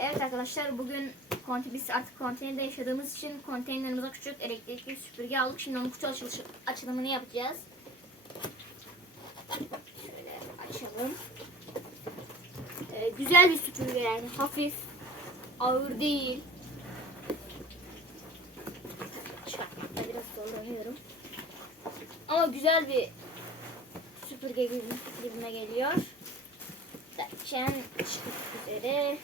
evet arkadaşlar bugün biz artık konteynerde yaşadığımız için konteynerimize küçük elektrikli süpürge aldık. Şimdi onun kutu açılışı, açılımını yapacağız. Şöyle açalım. Ee, güzel bir süpürge yani hafif, ağır değil. Çıkartmakta biraz zorlanıyorum. Ama güzel bir süpürge gibi- gibime geliyor. Derken çıkmak üzere.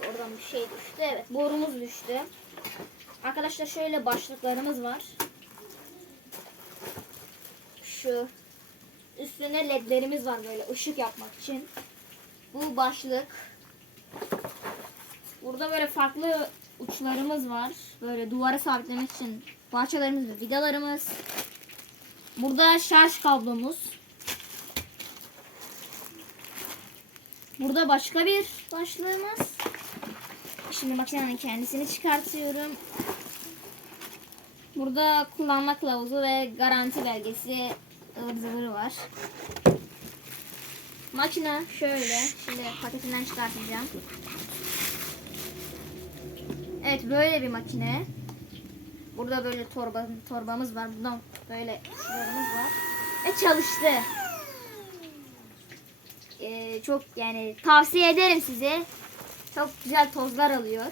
Oradan bir şey düştü. Evet borumuz düştü. Arkadaşlar şöyle başlıklarımız var. Şu üstüne ledlerimiz var böyle ışık yapmak için. Bu başlık. Burada böyle farklı uçlarımız var. Böyle duvara sabitlemek için parçalarımız ve vidalarımız. Burada şarj kablomuz. Burada başka bir başlığımız. Şimdi makinenin kendisini çıkartıyorum. Burada kullanma kılavuzu ve garanti belgesi ıvır zıvırı var. Makine şöyle. Şimdi paketinden çıkartacağım. Evet böyle bir makine. Burada böyle torba, torbamız var. Buradan böyle şuralarımız var. Ve çalıştı. Ee, çok yani tavsiye ederim size. Çok güzel tozlar alıyor.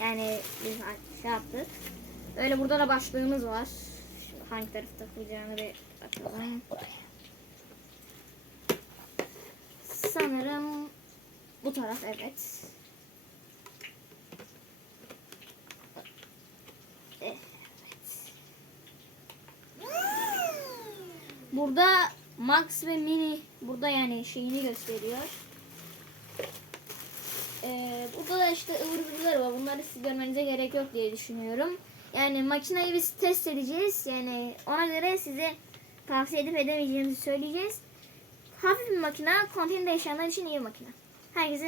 Yani biz şey yaptık. Böyle burada da başlığımız var. Şimdi hangi tarafı takılacağını bir bakalım. Sanırım bu taraf. Evet. Burada Max ve Mini burada yani şeyini gösteriyor. Ee, burada da işte ıvır zıvırları var. Bunları siz görmenize gerek yok diye düşünüyorum. Yani makineyi biz test edeceğiz. Yani ona göre size tavsiye edip edemeyeceğimizi söyleyeceğiz. Hafif bir makine, konteyner yaşayanlar için iyi makine. Herkese